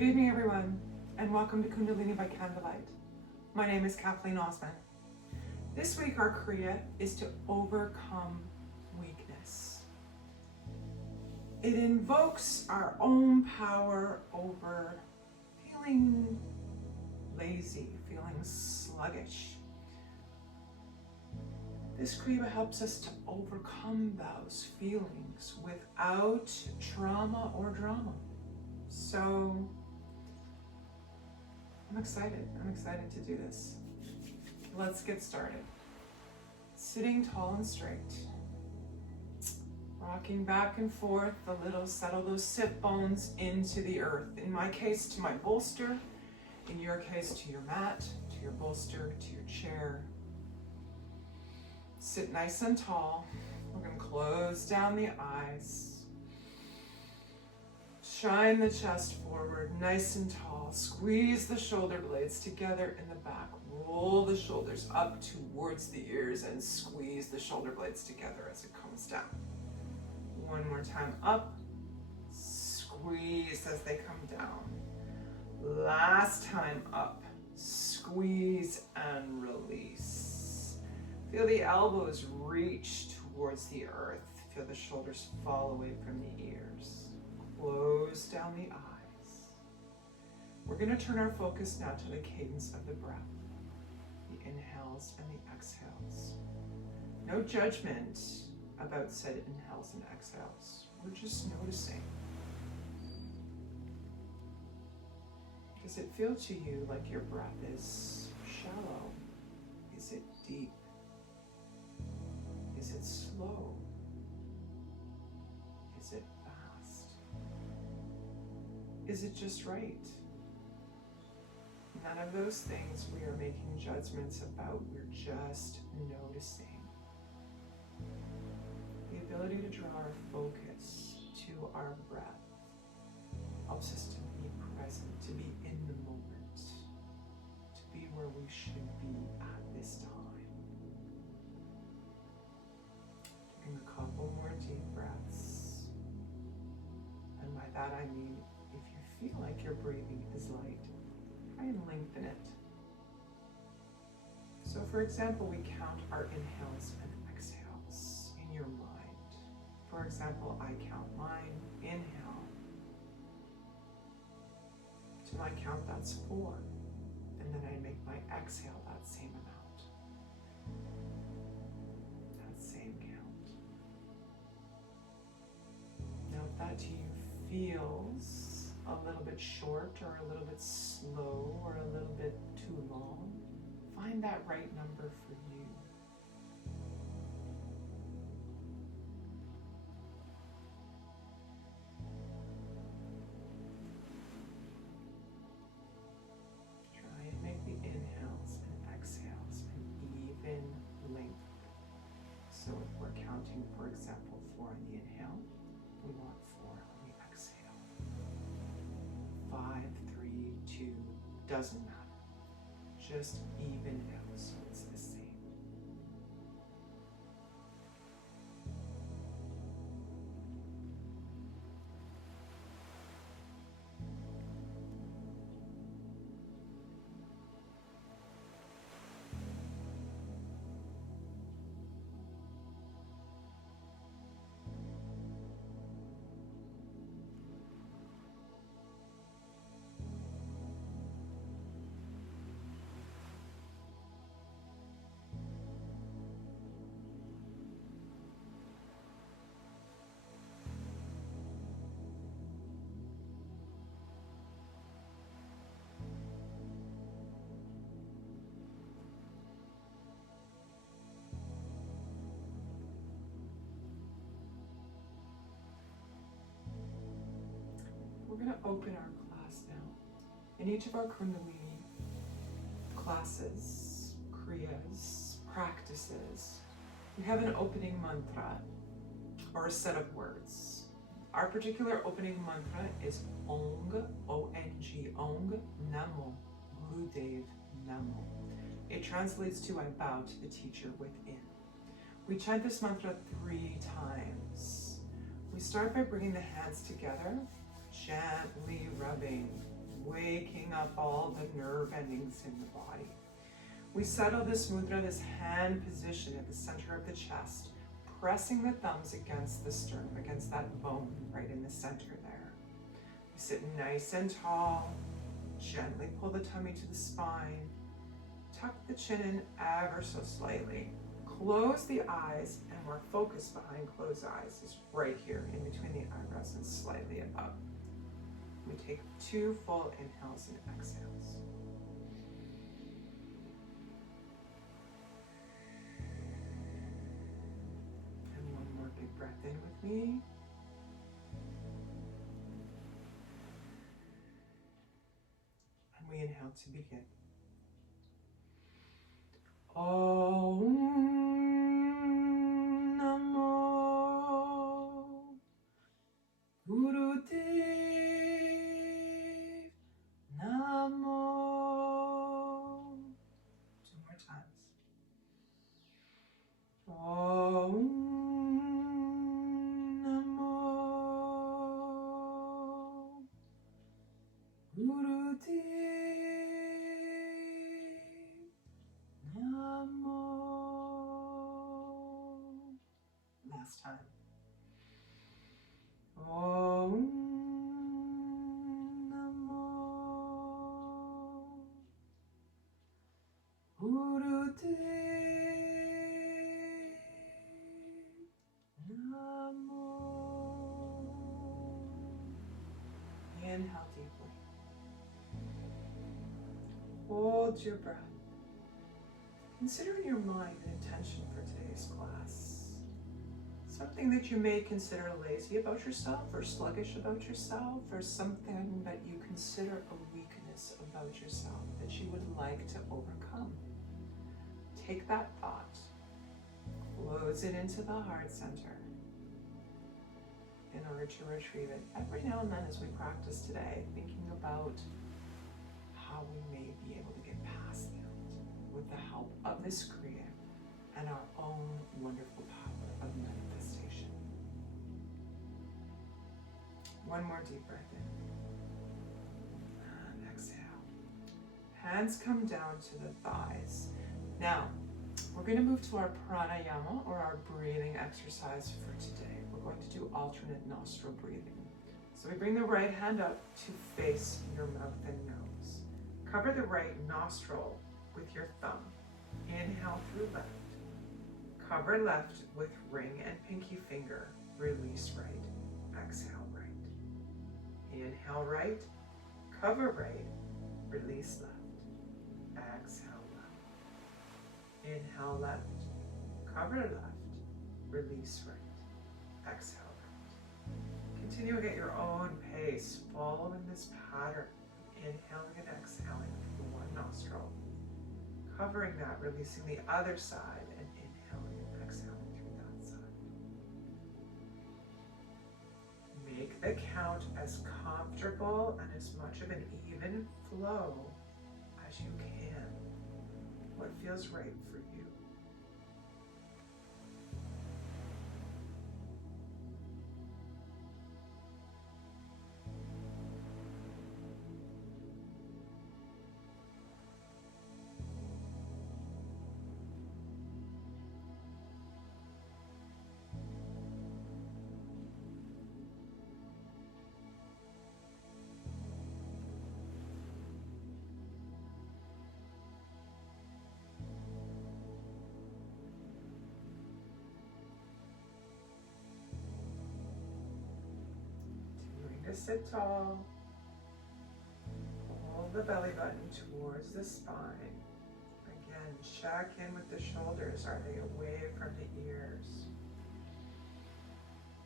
Good evening, everyone, and welcome to Kundalini by Candlelight. My name is Kathleen Osmond. This week, our Kriya is to overcome weakness. It invokes our own power over feeling lazy, feeling sluggish. This Kriya helps us to overcome those feelings without trauma or drama. So, I'm excited to do this. Let's get started. Sitting tall and straight. Rocking back and forth a little, settle those sit bones into the earth. In my case, to my bolster. In your case, to your mat, to your bolster, to your chair. Sit nice and tall. We're going to close down the eyes. Shine the chest forward, nice and tall. Squeeze the shoulder blades together in the back. Roll the shoulders up towards the ears and squeeze the shoulder blades together as it comes down. One more time, up. Squeeze as they come down. Last time, up. Squeeze and release. Feel the elbows reach towards the earth. Feel the shoulders fall away from the ears. Close down the eyes. We're going to turn our focus now to the cadence of the breath, the inhales and the exhales. No judgment about said inhales and exhales. We're just noticing. Does it feel to you like your breath is shallow? Is it deep? Is it slow? Is it fast? Is it just right? None of those things we are making judgments about. We're just noticing. The ability to draw our focus to our breath helps us to be present, to be in the moment, to be where we should be at this time. Taking a couple more deep breaths. And by that I mean, if you feel like your breathing is light, try and lengthen it. So for example, we count our inhales and exhales in your mind. For example, I count mine, inhale. To my count, that's 4. And then I make my exhale that same amount. That same count. Now if that to you feels a little bit short or a little bit slow or a little bit too long, find that right number for you. Try and make the inhales and exhales an even length. So if we're counting, for example, 4 on the inhale, we want 4 on the exhale. 5, 3, 2, doesn't matter. Just even out so it's the same. We're going to open our class now. In each of our Kundalini classes, Kriyas, practices, we have an opening mantra or a set of words. Our particular opening mantra is Ong, O-N-G, Ong, NAMO, Gurudev, NAMO. It translates to I bow to the teacher within. We chant this mantra 3 times. We start by bringing the hands together, gently rubbing waking up all the nerve endings in the body. We settle this mudra, this hand position at the center of the chest, pressing the thumbs against the sternum, against that bone right in the center there. We sit nice and tall, gently pull the tummy to the spine, tuck the chin in ever so slightly, close the eyes, and our focus behind closed eyes is right here in between the eyebrows and slightly above. We take 2 full inhales and exhales. And one more big breath in with me. And we inhale to begin. Om Namo Gurudev Namo. 2 more times. Om Namo Gurudev Namo. Last time. Om Namo Gurudev Namo. Inhale deeply. Hold your breath. Consider in your mind an intention for today's class. Something that you may consider lazy about yourself, or sluggish about yourself, or something that you consider a weakness about yourself that you would like to overcome. Take that thought, close it into the heart center in order to retrieve it every now and then as we practice today, thinking about how we may be able to get past that with the help of this Kriya and our own wonderful power of manifestation. One more deep breath in. And exhale. Hands come down to the thighs. Now, we're going to move to our pranayama, or our breathing exercise for today. We're going to do alternate nostril breathing. So we bring the right hand up to face your mouth and nose. Cover the right nostril with your thumb. Inhale through left. Cover left with ring and pinky finger. Release right. Exhale right. Inhale right. Cover right. Release left. Exhale left. Inhale left. Cover left. Release right. Exhale right. Continue at your own pace, following this pattern. Inhaling and exhaling through one nostril. Covering that, releasing the other side, and inhaling and exhaling through that side. Make the count as comfortable and as much of an even flow as you can. What feels right for you. Sit tall. Pull the belly button towards the spine. Again, check in with the shoulders. Are they away from the ears?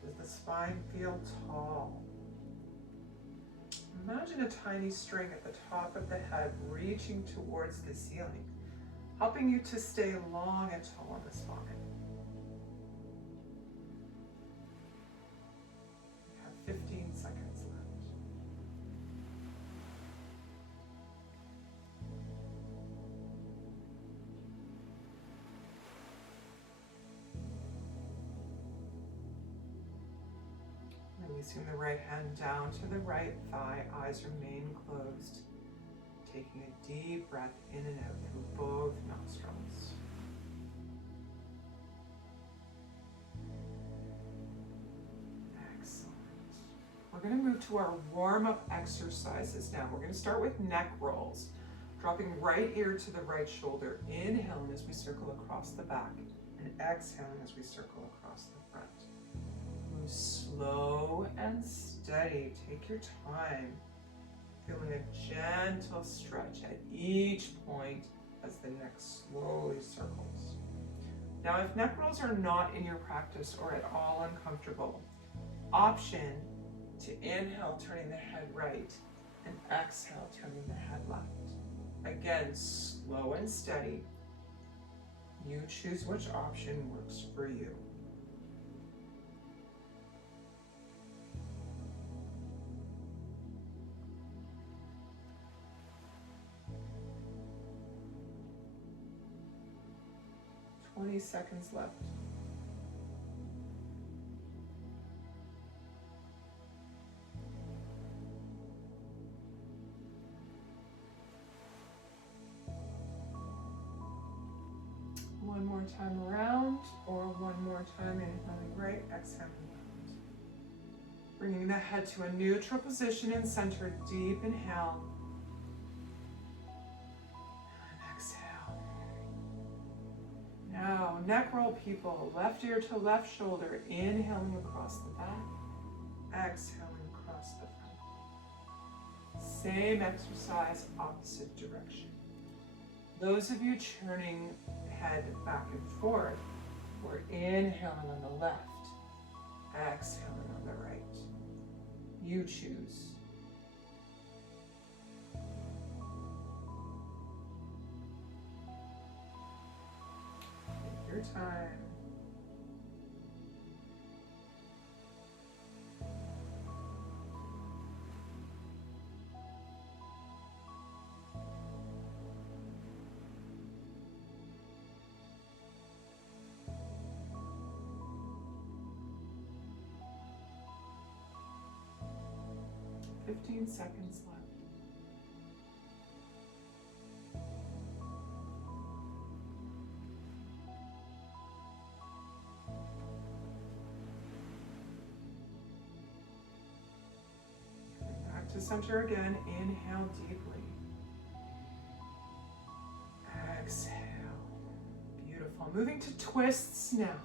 Does the spine feel tall? Imagine a tiny string at the top of the head reaching towards the ceiling, helping you to stay long and tall on the spine. You have 15 seconds. Releasing the right hand down to the right thigh, eyes remain closed. Taking a deep breath in and out through both nostrils. Excellent. We're going to move to our warm-up exercises now. We're going to start with neck rolls. Dropping right ear to the right shoulder. Inhaling as we circle across the back. And exhaling as we circle across the front. Move slow and steady. Take your time. Feeling a gentle stretch at each point as the neck slowly circles. Now, if neck rolls are not in your practice or at all uncomfortable, option to inhale, turning the head right, and exhale, turning the head left. Again, slow and steady. You choose which option works for you. "20 seconds left. One more time around, or one more time inhaling right, exhaling out. Bringing the head to a neutral position and center. Deep inhale. And exhale. Now, neck roll, people. Left ear to left shoulder. Inhaling across the back. Exhaling across the front. Same exercise, opposite direction. Those of you turning head back and forth, we're inhaling on the left, exhaling on the right. You choose. Take your time. Seconds left. Back to center again. Inhale deeply. Exhale. Beautiful. Moving to twists now.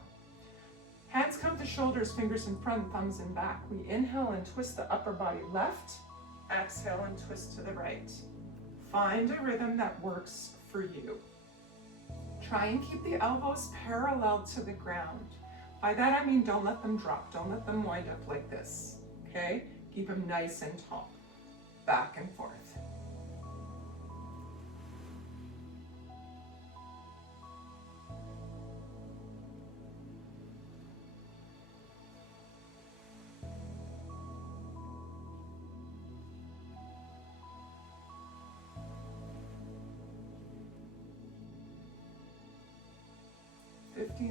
Hands come to shoulders, fingers in front, thumbs in back. We inhale and twist the upper body left. Exhale and twist to the right. Find a rhythm that works for you. Try and keep the elbows parallel to the ground. By that I mean don't let them drop. Don't let them wind up like this. Okay? Keep them nice and tall. Back and forth.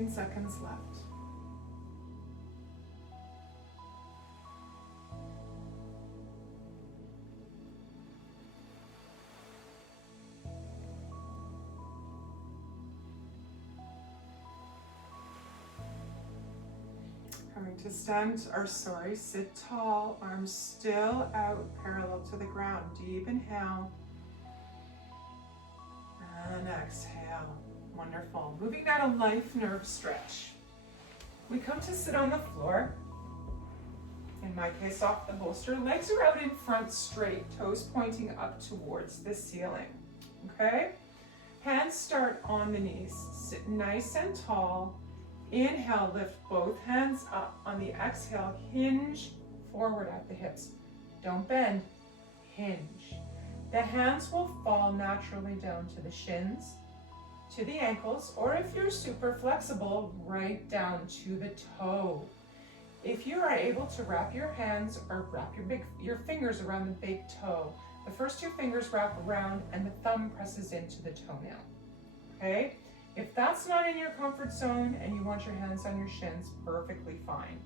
Seconds left. Coming to stand, sit tall, arms still out, parallel to the ground. Deep inhale and exhale. Wonderful. Moving down a life nerve stretch. We come to sit on the floor. In my case, off the bolster. Legs are out in front straight, toes pointing up towards the ceiling. Okay? Hands start on the knees. Sit nice and tall. Inhale, lift both hands up. On the exhale, hinge forward at the hips. Don't bend, hinge. The hands will fall naturally down to the shins, to the ankles, or if you're super flexible, right down to the toe. If you are able to wrap your hands or wrap your fingers around the big toe, the first two fingers wrap around and the thumb presses into the toenail. Okay? If that's not in your comfort zone and you want your hands on your shins, perfectly fine.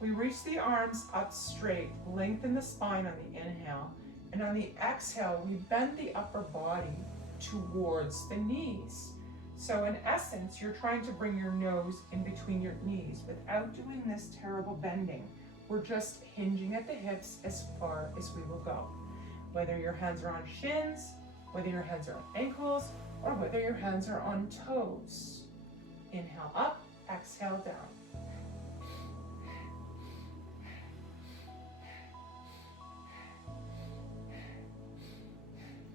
We reach the arms up straight, lengthen the spine on the inhale, and on the exhale, we bend the upper body towards the knees. So in essence, you're trying to bring your nose in between your knees without doing this terrible bending. We're just hinging at the hips as far as we will go. Whether your hands are on shins, whether your hands are on ankles, or whether your hands are on toes. Inhale up, exhale down.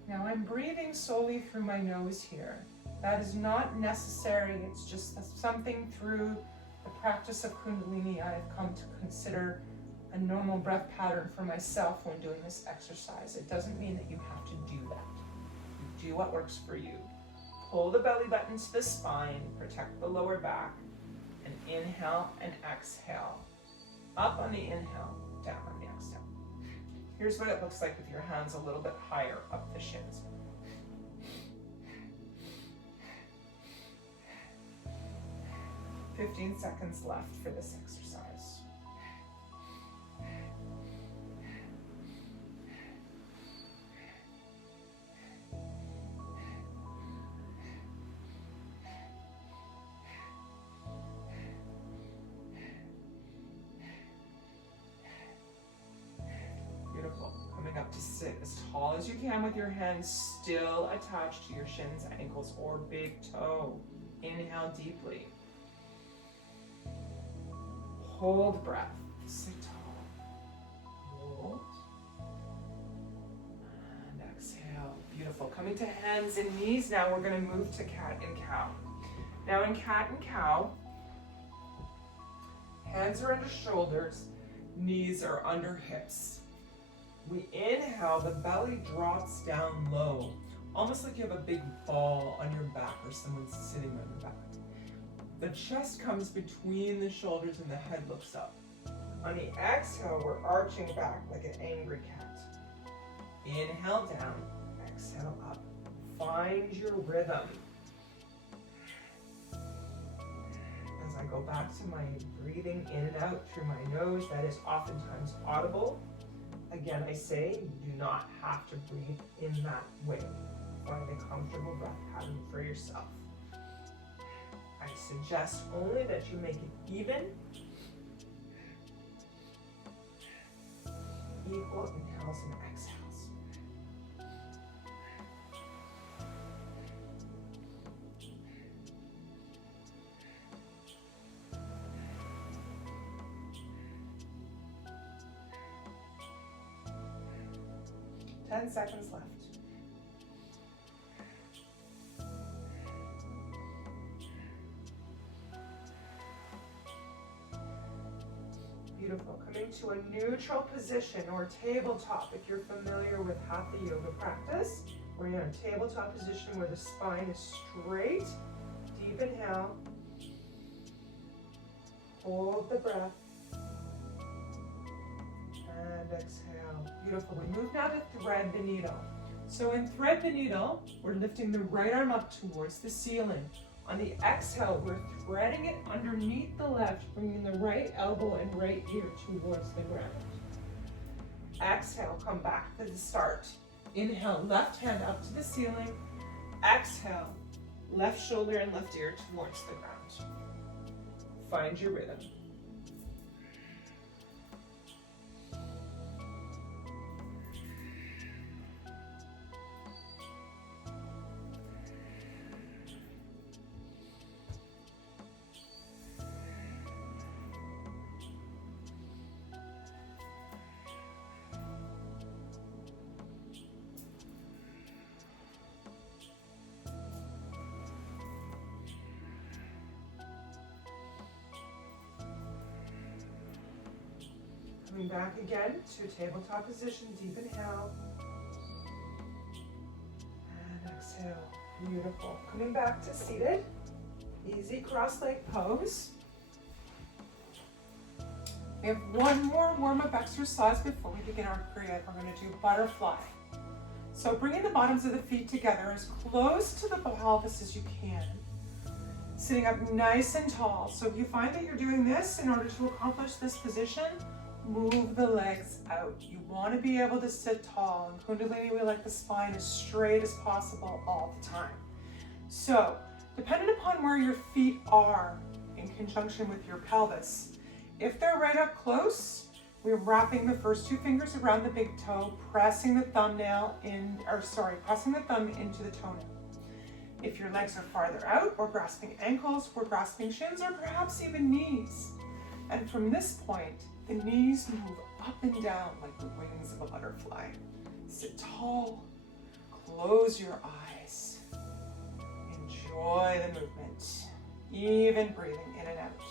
Now I'm breathing solely through my nose here. That is not necessary, it's just something through the practice of Kundalini I've come to consider a normal breath pattern for myself when doing this exercise. It doesn't mean that you have to do that. You do what works for you. Pull the belly button to the spine, protect the lower back, and inhale and exhale. Up on the inhale, down on the exhale. Here's what it looks like with your hands a little bit higher up the shins. "15 seconds left for this exercise. Beautiful. Coming up to sit as tall as you can with your hands still attached to your shins, ankles, or big toe. Inhale deeply. Hold breath. Sit tall. Hold. And exhale. Beautiful. Coming to hands and knees now, we're going to move to cat and cow. Now in cat and cow, hands are under shoulders, knees are under hips. We inhale, the belly drops down low, almost like you have a big ball on your back or someone's sitting on your back. The chest comes between the shoulders and the head looks up. On the exhale, we're arching back like an angry cat. Inhale down, exhale up. Find your rhythm. As I go back to my breathing in and out through my nose, that is oftentimes audible. Again, I say you do not have to breathe in that way. Find a comfortable breath pattern for yourself. I suggest only that you make it even. Equal inhales and exhales. Ten seconds left. Beautiful. Coming to a neutral position or tabletop if you're familiar with Hatha Yoga practice. We're in a tabletop position where the spine is straight. Deep inhale. Hold the breath. And exhale. Beautiful. We move now to thread the needle. So in thread the needle, we're lifting the right arm up towards the ceiling. On the exhale, we're threading it underneath the left, bringing the right elbow and right ear towards the ground. Exhale, come back to the start. Inhale, left hand up to the ceiling. Exhale, left shoulder and left ear towards the ground. Find your rhythm. Coming back again to tabletop position, deep inhale. And exhale. Beautiful. Coming back to seated. Easy cross-leg pose. We have one more warm-up exercise before we begin our Kriya. We're going to do butterfly. So bringing the bottoms of the feet together as close to the pelvis as you can. Sitting up nice and tall. So if you find that you're doing this in order to accomplish this position, move the legs out. You want to be able to sit tall. In Kundalini, we like the spine as straight as possible all the time. So, depending upon where your feet are in conjunction with your pelvis, if they're right up close, we're wrapping the first 2 fingers around the big toe, pressing the thumb into the toenail. If your legs are farther out, or grasping ankles, we're grasping shins, or perhaps even knees. And from this point, the knees move up and down like the wings of a butterfly. Sit tall, close your eyes. Enjoy the movement, even breathing in and out.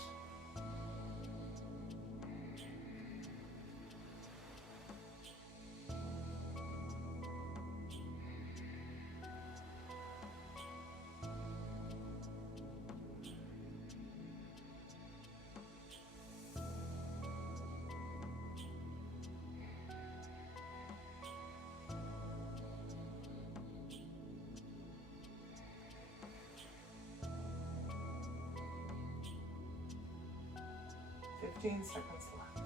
Seconds left.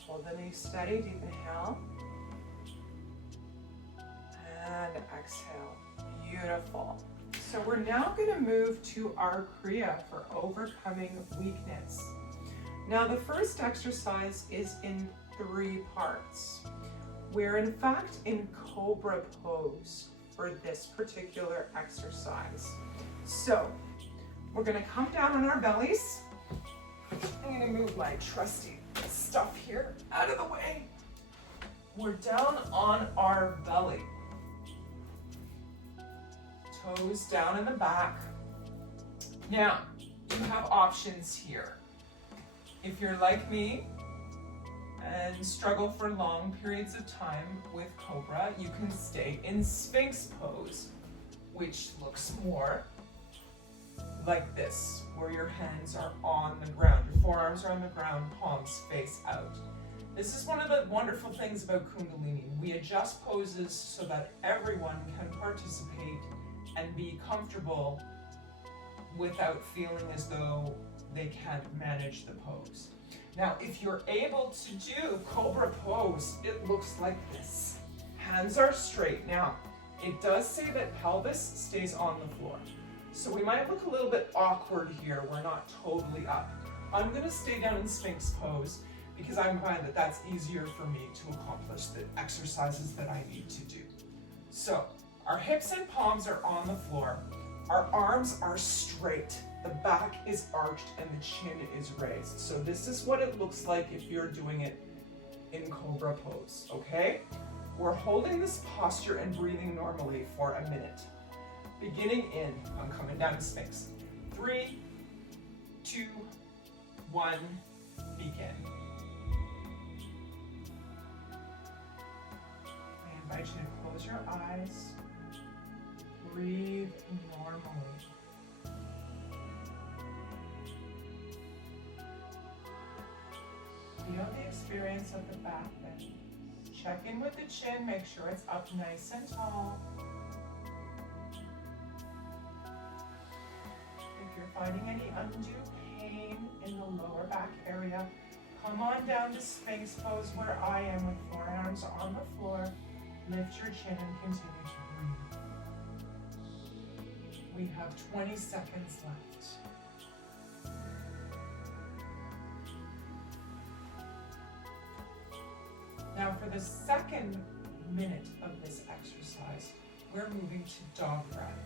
Hold the knees steady, deep inhale. And exhale. Beautiful. So we're now going to move to our Kriya for overcoming weakness. Now the first exercise is in 3 parts. We're in fact in Cobra pose for this particular exercise. So we're going to come down on our bellies. I'm going to move my trusty stuff here out of the way. We're down on our belly. Toes down in the back. Now you have options here. If you're like me and struggle for long periods of time with Cobra, you can stay in Sphinx pose, which looks more like this, where your hands are on the ground, your forearms are on the ground, palms face out. This is one of the wonderful things about Kundalini. We adjust poses so that everyone can participate and be comfortable without feeling as though they can't manage the pose. Now, if you're able to do Cobra pose, it looks like this. Hands are straight. Now, it does say that pelvis stays on the floor. So we might look a little bit awkward here. We're not totally up. I'm going to stay down in Sphinx pose because I find that that's easier for me to accomplish the exercises that I need to do. So, our hips and palms are on the floor. Our arms are straight. The back is arched and the chin is raised. So this is what it looks like if you're doing it in Cobra pose, okay? We're holding this posture and breathing normally for a minute. Beginning in, I'm coming down to Sphinx. 3, 2, 1, begin. I invite you to close your eyes. Breathe normally. Feel the experience of the back bend. Check in with the chin, make sure it's up nice and tall. If you're finding any undue pain in the lower back area, come on down to Sphinx pose where I am with forearms on the floor. Lift your chin and continue to breathe. We have 20 seconds left. Now for the second minute of this exercise, we're moving to dog breath.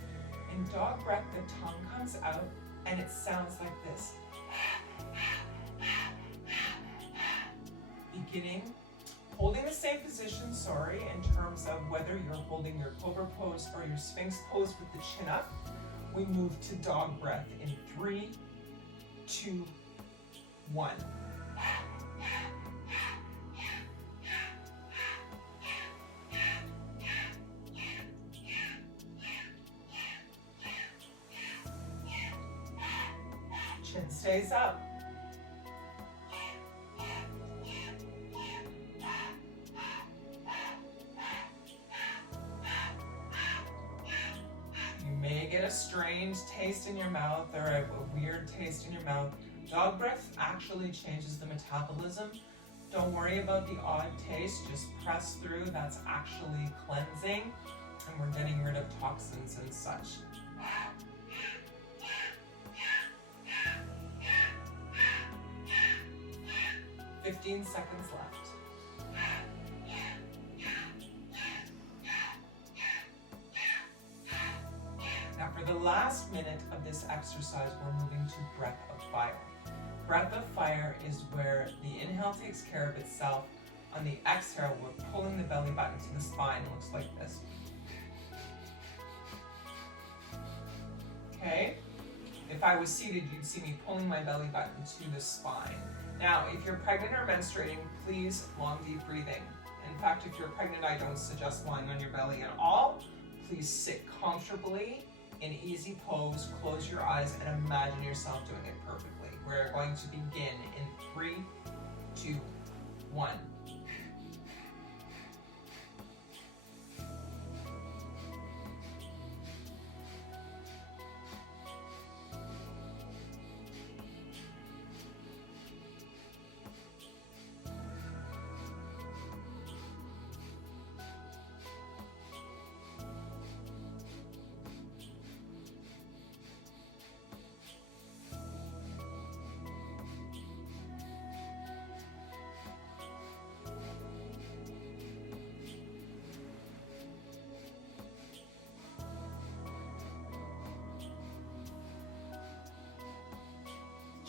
In dog breath, the tongue comes out and it sounds like this. Beginning, holding the same position, in terms of whether you're holding your Cobra pose or your Sphinx pose with the chin up. We move to dog breath in 3, 2, 1. stays up. You may get a strange taste in your mouth or a weird taste in your mouth. Dog breath actually changes the metabolism. Don't worry about the odd taste, just press through. That's actually cleansing, and we're getting rid of toxins and such. "15 seconds left. Now for the last minute of this exercise, we're moving to breath of fire. Breath of fire is where the inhale takes care of itself. On the exhale, we're pulling the belly button to the spine. It looks like this. Okay? If I was seated, you'd see me pulling my belly button to the spine. Now, if you're pregnant or menstruating, please long deep breathing. In fact, if you're pregnant, I don't suggest lying on your belly at all. Please sit comfortably in easy pose, close your eyes, and imagine yourself doing it perfectly. We're going to begin in 3, 2, 1.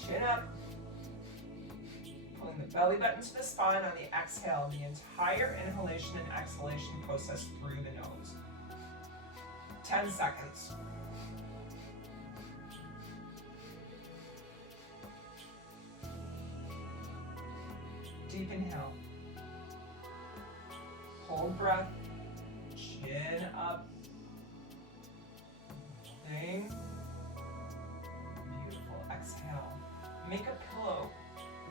Chin up, pulling the belly button to the spine on the exhale, the entire inhalation and exhalation process through the nose. 10 seconds. Deep inhale. Hold breath, chin up. Breathing. Beautiful, exhale. Make a pillow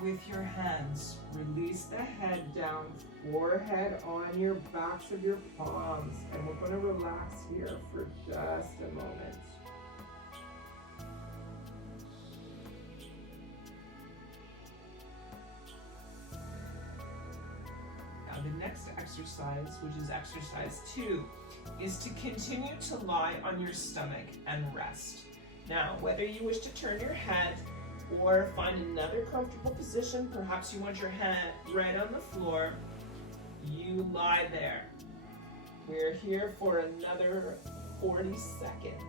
with your hands. Release the head down, forehead on your backs of your palms. And we're going to relax here for just a moment. Now the next exercise, which is exercise 2, is to continue to lie on your stomach and rest. Now, whether you wish to turn your head or find another comfortable position, perhaps you want your head right on the floor, you lie there. We're here for another 40 seconds.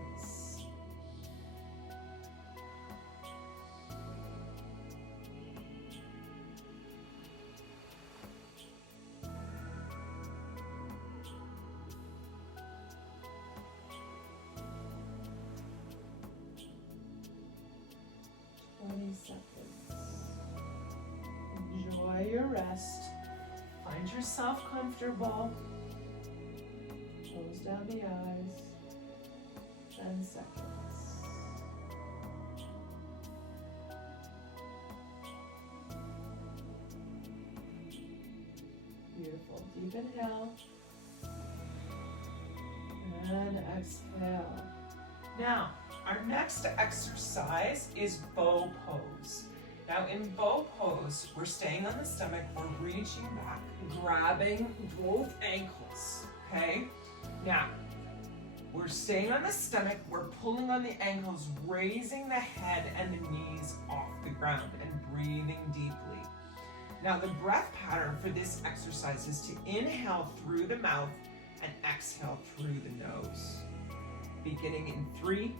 Enjoy your rest. Find yourself comfortable. Close down the eyes. 10 seconds. Beautiful. Deep inhale. And exhale. Now, our next exercise is bow pose. Now in bow pose, we're staying on the stomach, we're reaching back, grabbing both ankles, okay? Now, we're staying on the stomach, we're pulling on the ankles, raising the head and the knees off the ground and breathing deeply. Now the breath pattern for this exercise is to inhale through the mouth and exhale through the nose. Beginning in 3,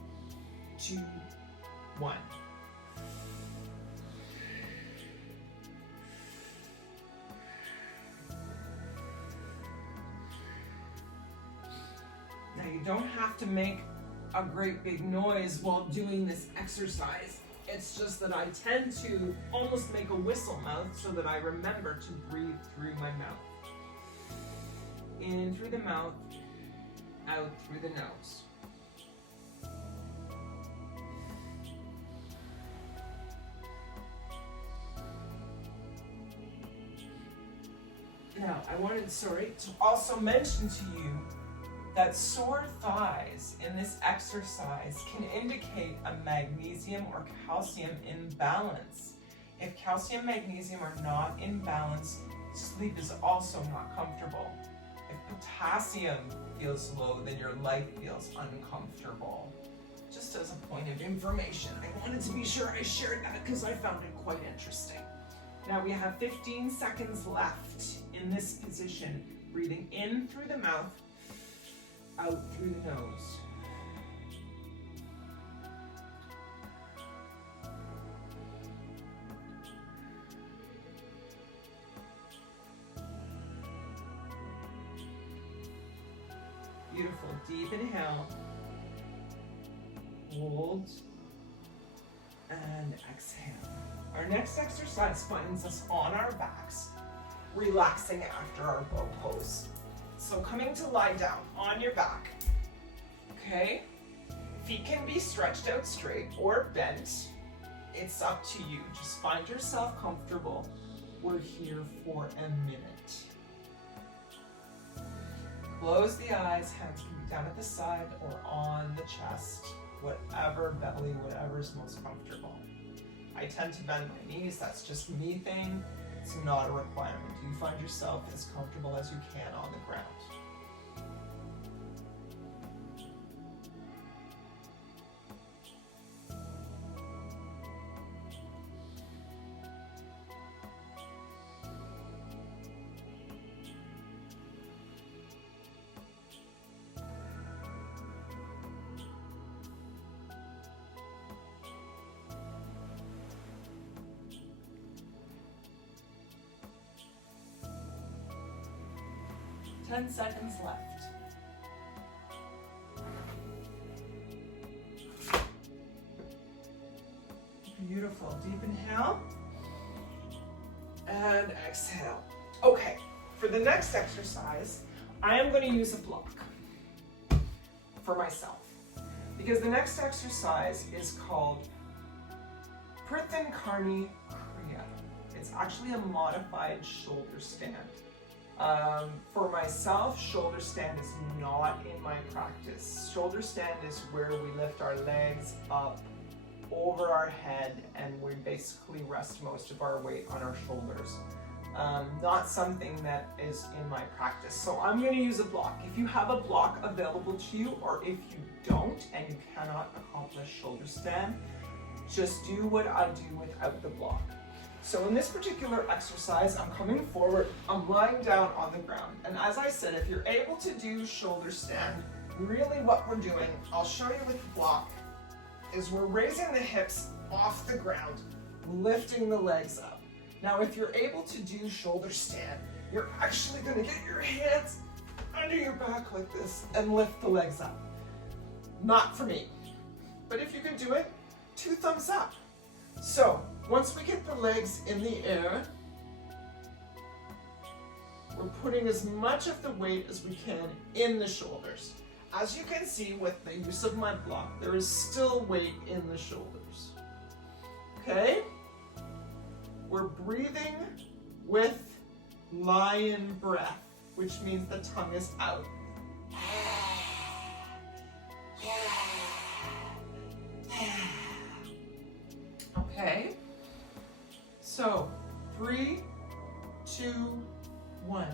2, 1. Now you don't have to make a great big noise while doing this exercise. It's just that I tend to almost make a whistle mouth so that I remember to breathe through my mouth. In through the mouth, out through the nose. Now, I wanted, to also mention to you that sore thighs in this exercise can indicate a magnesium or calcium imbalance. If calcium and magnesium are not in balance, sleep is also not comfortable. If potassium feels low, then your life feels uncomfortable. Just as a point of information, I wanted to be sure I shared that because I found it quite interesting. Now we have 15 seconds left in this position, breathing in through the mouth, out through the nose. Beautiful, deep inhale, hold, and exhale. Our next exercise finds us on our backs, relaxing after our bow pose. So coming to lie down on your back, okay? Feet can be stretched out straight or bent. It's up to you. Just find yourself comfortable. We're here for a minute. Close the eyes, hands can be down at the side or on the chest, whatever belly, whatever's most comfortable. I tend to bend my knees, that's just me thing. It's not a requirement. You find yourself as comfortable as you can on the ground. 10 seconds left. Beautiful. Deep inhale and exhale. Okay, for the next exercise, I am going to use a block for myself because the next exercise is called Kriya. It's actually a modified shoulder stand. For myself, shoulder stand is not in my practice. Shoulder stand is where we lift our legs up over our head and we basically rest most of our weight on our shoulders. Not something that is in my practice. So I'm going to use a block. If you have a block available to you, or if you don't and you cannot accomplish shoulder stand, just do what I do without the block. So in this particular exercise, I'm coming forward, I'm lying down on the ground. And as I said, if you're able to do shoulder stand, really what we're doing, I'll show you with the block, is we're raising the hips off the ground, lifting the legs up. Now, if you're able to do shoulder stand, you're actually gonna get your hands under your back like this and lift the legs up. Not for me, but if you can do it, 2 thumbs up. So, once we get the legs in the air, we're putting as much of the weight as we can in the shoulders. As you can see with the use of my block, there is still weight in the shoulders. Okay? We're breathing with lion breath, which means the tongue is out. Okay? So, 3, 2, 1.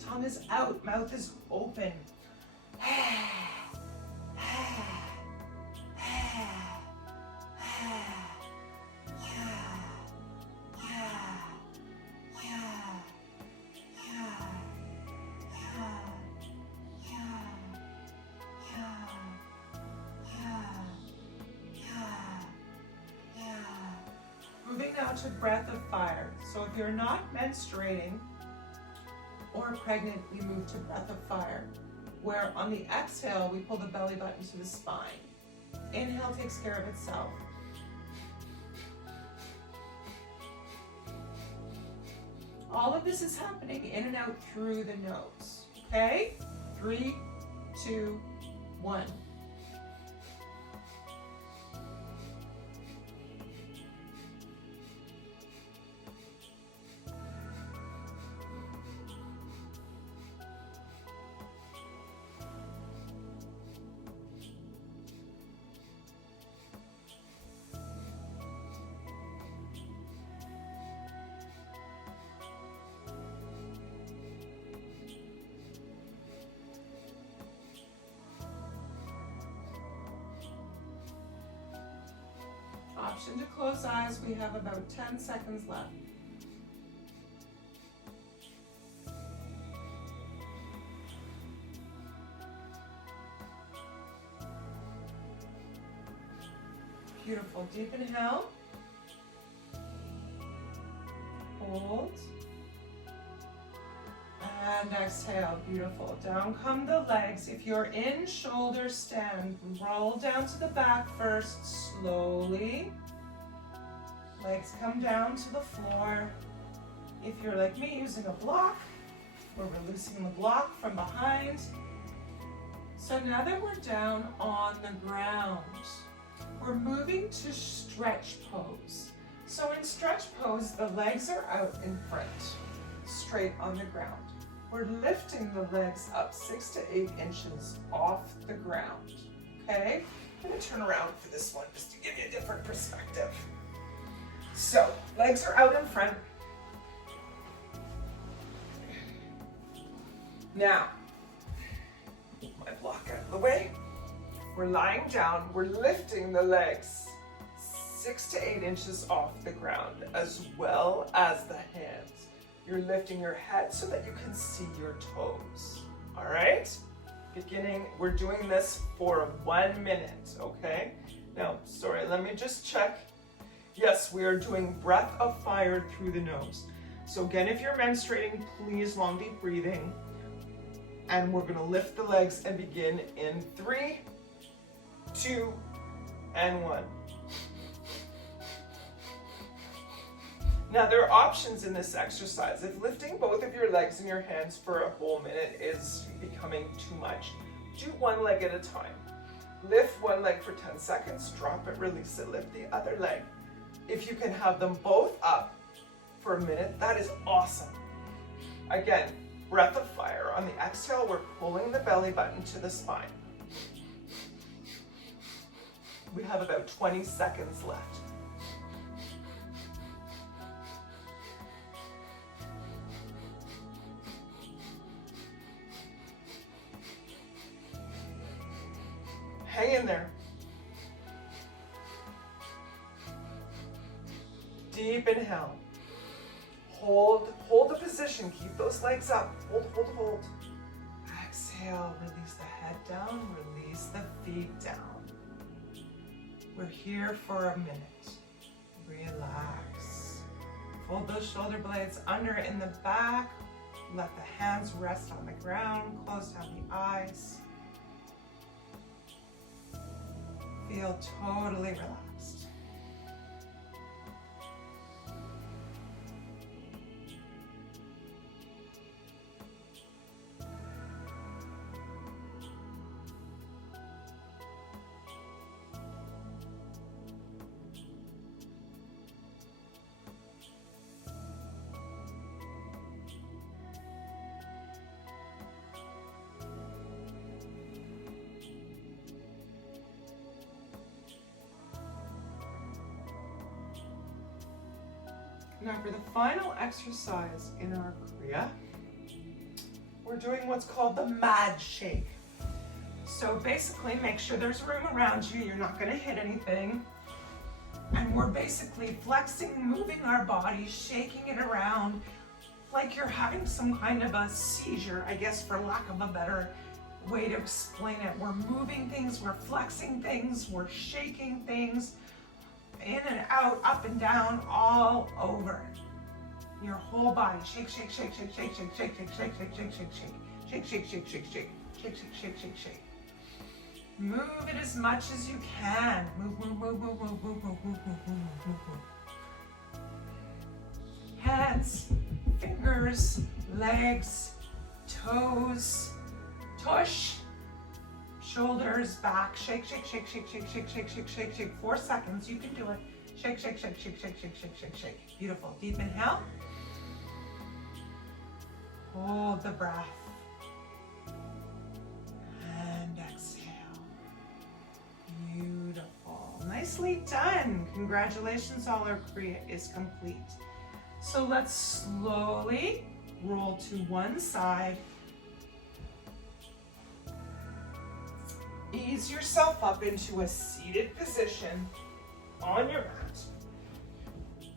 Tongue is out, mouth is open. Moving now to breath of fire. So if you're not menstruating or pregnant, we move to breath of fire. where on the exhale, we pull the belly button to the spine. Inhale takes care of itself. All of this is happening in and out through the nose, okay? 3, 2, 1. Option to close eyes. We have about 10 seconds left. Beautiful. Deep inhale. Hold. And exhale. Beautiful. Down come the legs. If you're in shoulder stand, roll down to the back first, slowly. Legs come down to the floor. If you're like me, using a block, we're releasing the block from behind. So now that we're down on the ground, we're moving to stretch pose. So in stretch pose, the legs are out in front, straight on the ground. We're lifting the legs up 6 to 8 inches off the ground, okay? I'm gonna turn around for this one just to give you a different perspective. So, legs are out in front. Now, move my block out of the way. We're lying down, we're lifting the legs 6 to 8 inches off the ground, as well as the hands. You're lifting your head so that you can see your toes, all right? We're doing this for 1 minute, okay? Now, sorry, let me just check. Yes, we are doing breath of fire through the nose. So again, if you're menstruating, please long deep breathing. And we're gonna lift the legs and begin in 3, 2, and 1. Now there are options in this exercise. If lifting both of your legs and your hands for a whole minute is becoming too much, do one leg at a time. Lift one leg for 10 seconds, drop it, release it, lift the other leg. If you can have them both up for a minute, that is awesome. Again, breath of fire. On the exhale, we're pulling the belly button to the spine. We have about 20 seconds left. Hang in there. Deep inhale. Hold the position. Keep those legs up. Hold. Exhale, release the head down, release the feet down. We're here for a minute. Relax. Fold those shoulder blades under in the back. Let the hands rest on the ground. Close down the eyes. Feel totally relaxed. Now for the final exercise in our Kriya, we're doing what's called the mad shake. So basically make sure there's room around you, you're not gonna hit anything. And we're basically flexing, moving our body, shaking it around like you're having some kind of a seizure, I guess for lack of a better way to explain it. We're moving things, we're flexing things, we're shaking things, in and out, up and down, all over your whole body. Shake, shake, shake, shake, shake, shake, shake, shake, shake, shake, shake, shake, shake, shake, shake, shake, shake, shake, shake, shake, shake, shake. Move it as much as you can. Move, move, move, move, move, move, move, move, move, move, move, move. Hands, fingers, legs, toes, tush, shoulders, back. Shake, shake, shake, shake, shake, shake, shake, shake, shake, shake. 4 seconds, you can do it. Shake, shake, shake, shake, shake, shake, shake, shake, shake. Beautiful. Deep inhale. Hold the breath. And exhale. Beautiful. Nicely done. Congratulations, all our Kriya is complete. So let's slowly roll to one side. Ease yourself up into a seated position on your mat.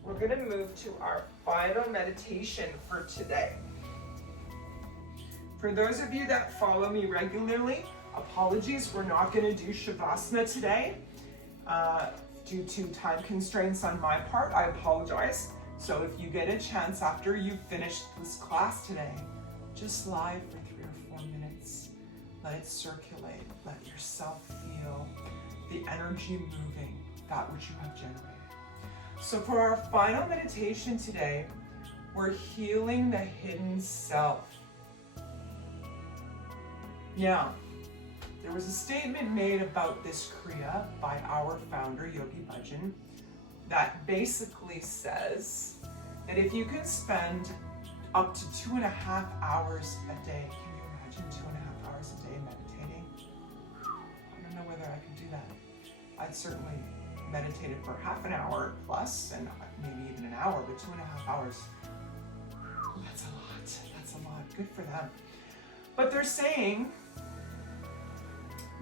We're going to move to our final meditation for today. For those of you that follow me regularly, apologies, we're not going to do Shavasana today. Due to time constraints on my part, I apologize. So if you get a chance after you've finished this class today, just lie for 3 or 4 minutes. Let it circulate. Let yourself feel the energy moving, that which you have generated. So for our final meditation today, we're healing the hidden self. Now, there was a statement made about this Kriya by our founder, Yogi Bhajan, that basically says that if you can spend up to 2.5 hours a day, can you imagine 2.5 hours a day meditating? I don't know whether I could do that. I'd certainly meditate it for half an hour plus, and maybe even an hour, but 2.5 hours, that's a lot. That's a lot. Good for them. But they're saying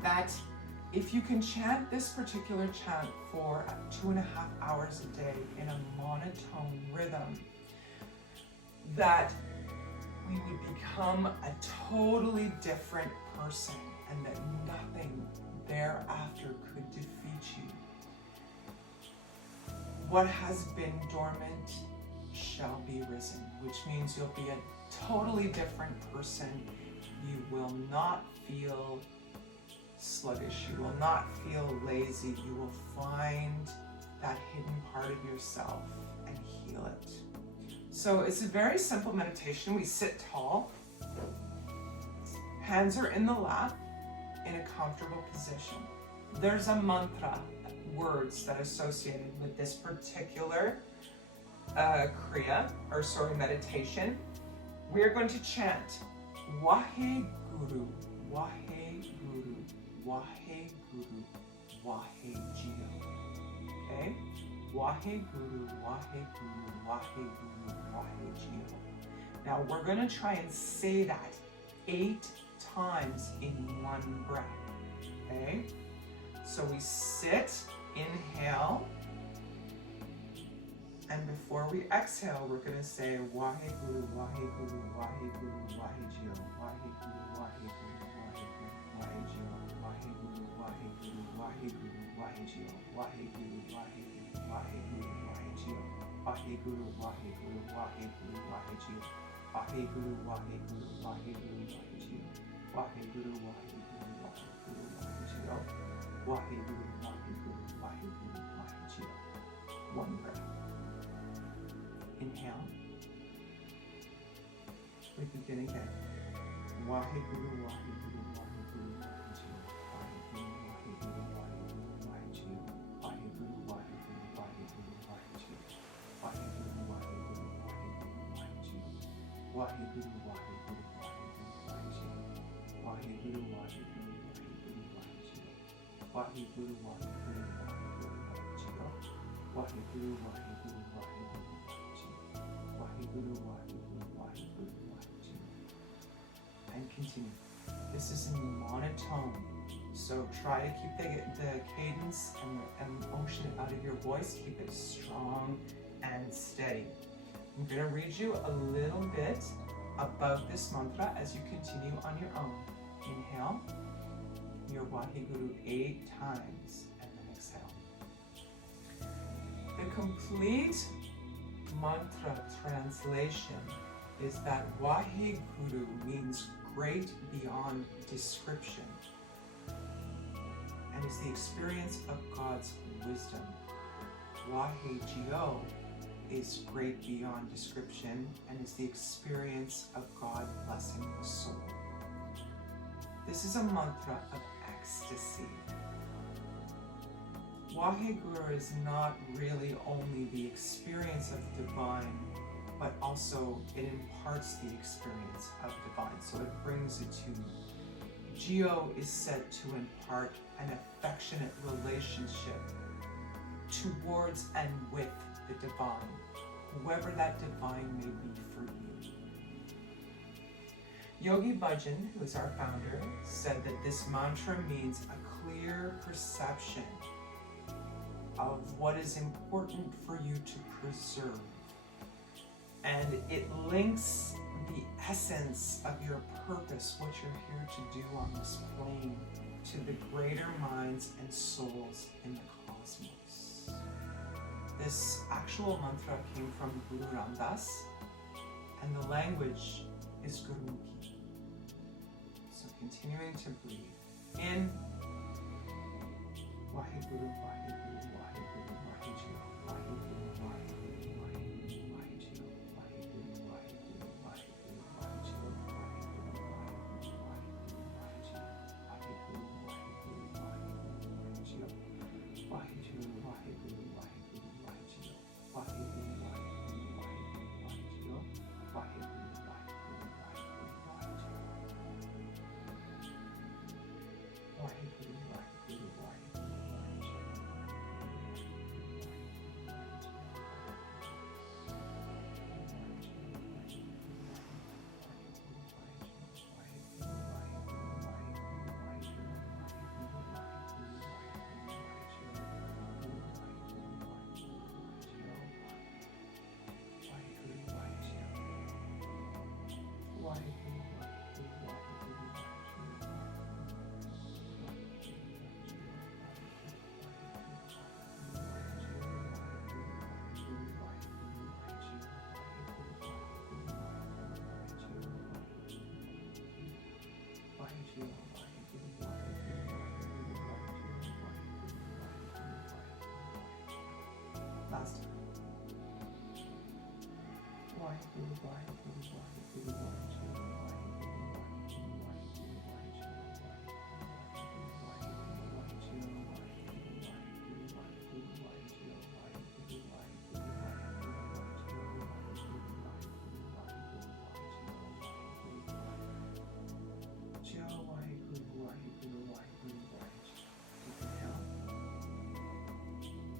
that if you can chant this particular chant for 2.5 hours a day in a monotone rhythm, that we would become a totally different person, and that nothing thereafter could defeat you. What has been dormant shall be risen, which means you'll be a totally different person. You will not feel sluggish, you will not feel lazy. You will find that hidden part of yourself and heal it. So it's a very simple meditation. We sit tall, hands are in the lap in a comfortable position. There's a mantra, words that are associated with this particular meditation. We're going to chant Wahe Guru, Wahe Guru, Wahe Guru, Wahe Jio. Okay? Wahe Guru, Wahe Guru, Wahe Guru, Wahe Jio. Now we're going to try and say that 8 times in one breath. Okay? So we sit, inhale, and before we exhale, we're going to say Wahe Guru, Wahe Guru, Wahe Guru, Wahe Jio, Wahe Guru, Wahe Guru, Wahe Guru, Wahe Jio, Wahe Guru, Wahe Guru, Wahe Guru, Wahe Jio, Wahe Guru, Wahe Guru, Wahe Guru, Wahe Jio, Wahe Guru, Wahe Guru, Wahe Guru, Wahe Jio, Wahe Guru, Wahe Guru, Wahe Guru, Wahe Jio, Wahe Guru, Wahe Guru, Wahe Guru, Wahe Jio, Wahe Guru, Wahe Guru, Wahe Guru, Wahe Jio. One breath. Inhale. We begin again. Wahe Guru, Wahe Guru, Wahe Guru, Wahe Jio, Wahe Guru, Wahe Guru, Wahe Guru, Wahe Jio, Wahe Guru, Wahe Guru, Wahe Guru, Wahe Jio, Wahe Guru, Wahe Guru, Wahe Guru, Wahe Jio, Wahe Guru, Wahe Guru, Wahe Guru, Wahe Jio, Wahe Guru, Wahe Guru, Wahe Guru, Wahe Jio, Wahe Guru, Wahe Guru, Wahe Guru, Wahe Jio, Wahe Guru, Wahe Guru, Wahe Guru, Wahe Guru, Wahe Guru, Wahe Guru, Wahe Jio. And continue. This is in monotone, so try to keep the cadence and motion out of your voice. Keep it strong and steady. I'm going to read you a little bit about this mantra as you continue on your own. Inhale your Wahe Guru 8 times, and then exhale. The complete mantra translation is that Wahe Guru means great beyond description and is the experience of God's wisdom. Wahegyo is great beyond description and is the experience of God blessing the soul. This is a mantra of ecstasy. Waheguru is not really only the experience of divine, but also it imparts the experience of divine. So it brings it to you. Gyo is said to impart an affectionate relationship towards and with the divine, whoever that divine may be for you. Yogi Bhajan, who is our founder, said that this mantra means a clear perception of what is important for you to preserve. And it links the essence of your purpose, what you're here to do on this plane, to the greater minds and souls in the cosmos. This actual mantra came from Guru Ram Das, and the language is Gurmukhi. So continuing to breathe in, Waheguru, Waheguru, Waheguru, Waheguru, Waheguru, Waheguru, Waheguru, Waheguru, Waheguru, Waheguru, Waheguru, Last time. Waheguru, Waheguru, Waheguru, Waheguru,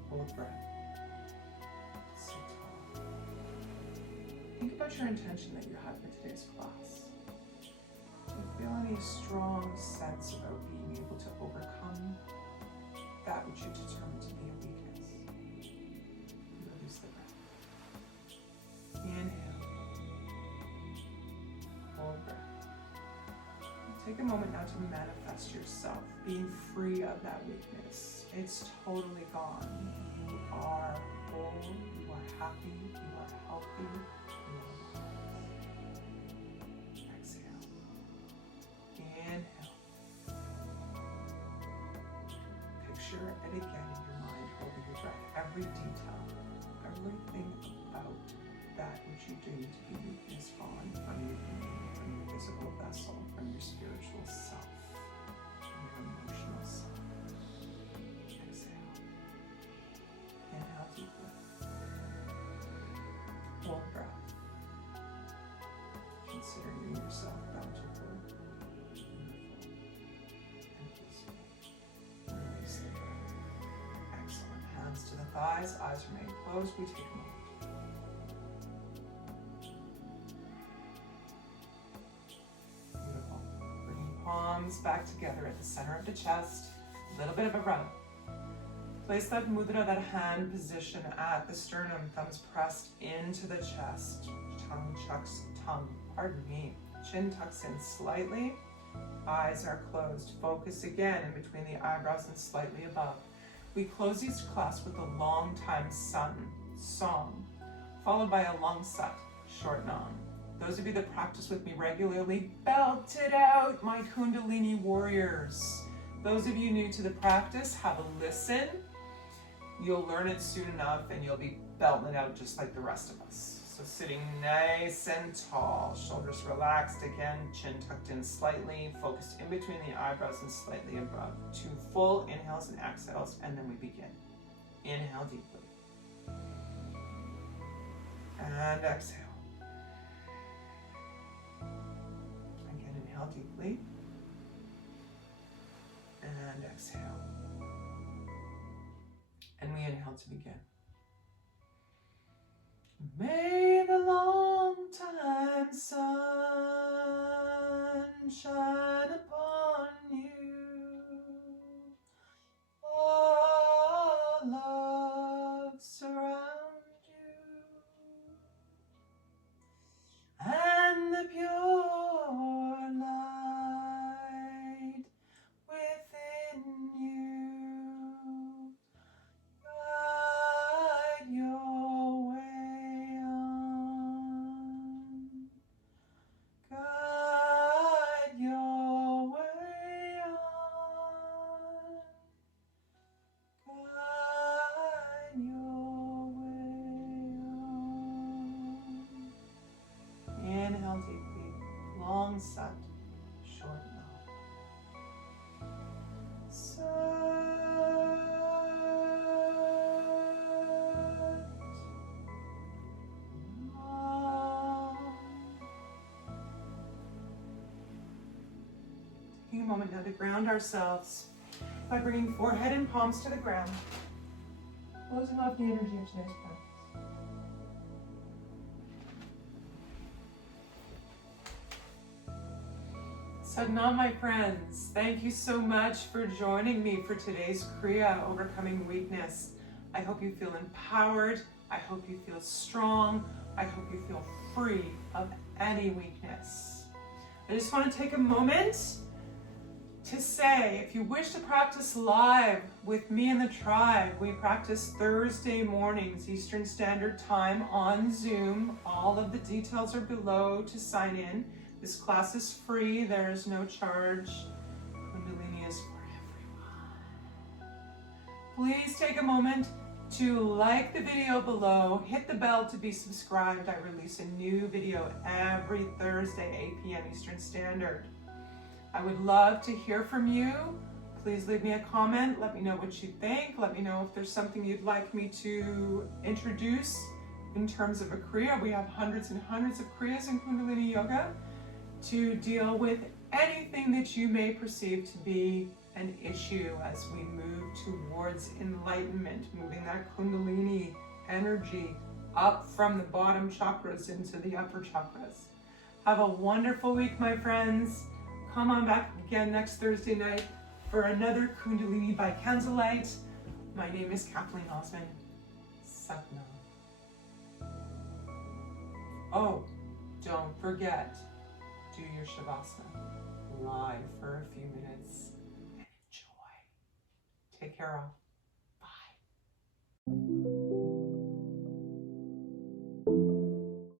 Hold breath. Sit tall. Think about your intention that you had for today's class. Do you feel any strong sense about being able to overcome that which you determined to be a weakness? Release the breath. Inhale. Hold breath. Take a moment now to manifest yourself being free of that weakness. It's totally gone. You are whole, you are happy, you are healthy, you are wise. Exhale. Inhale. Picture it again in your mind, holding your breath. Every detail, everything about that which you deem to be weakness gone from your being, from your physical vessel, from your spiritual self, from your emotional self. Exhale. Inhale deeply. Hold breath. Considering yourself bountiful, beautiful, and peaceful. Release the breath. Excellent. Hands to the thighs, eyes remain closed. We take a moment. Beautiful. Bringing palms back together at the center of the chest. A little bit of a rub. Place that mudra, that hand position at the sternum, thumbs pressed into the chest. Chin tucks in slightly. Eyes are closed. Focus again in between the eyebrows and slightly above. We close each class with a long time sun song, followed by a long sat, short nam. Those of you that practice with me regularly, belt it out, my Kundalini warriors. Those of you new to the practice, have a listen. You'll learn it soon enough and you'll be belting it out just like the rest of us. So sitting nice and tall, shoulders relaxed again, chin tucked in slightly, focused in between the eyebrows and slightly above. 2 full inhales and exhales, and then we begin. Inhale deeply. And exhale. Again, inhale deeply. And exhale. And we inhale to begin. May the long time sun shine upon you. All love surround you. And the pure light within you guide your way on. Guide your way on. Guide your way on. Inhale deeply, long sat, short now. Taking a moment now to ground ourselves by bringing forehead and palms to the ground, closing off the energy of today's practice. Sadhana, my friends, thank you so much for joining me for today's Kriya, Overcoming Weakness. I hope you feel empowered. I hope you feel strong. I hope you feel free of any weakness. I just want to take a moment to say, if you wish to practice live with me and the tribe, we practice Thursday mornings, Eastern Standard Time on Zoom. All of the details are below to sign in. This class is free, there is no charge. Kundalini is for everyone. Please take a moment to like the video below, hit the bell to be subscribed. I release a new video every Thursday, 8 p.m. Eastern Standard. I would love to hear from you. Please leave me a comment, let me know what you think, let me know if there's something you'd like me to introduce in terms of a Kriya. We have hundreds and hundreds of Kriyas in Kundalini Yoga to deal with anything that you may perceive to be an issue as we move towards enlightenment, moving that Kundalini energy up from the bottom chakras into the upper chakras. Have a wonderful week, my friends. Come on back again next Thursday night for another Kundalini by Candlelight. My name is Kathleen.osmond. Satnam. Oh, don't forget, do your Shavasana live for a few minutes and enjoy. Take care all.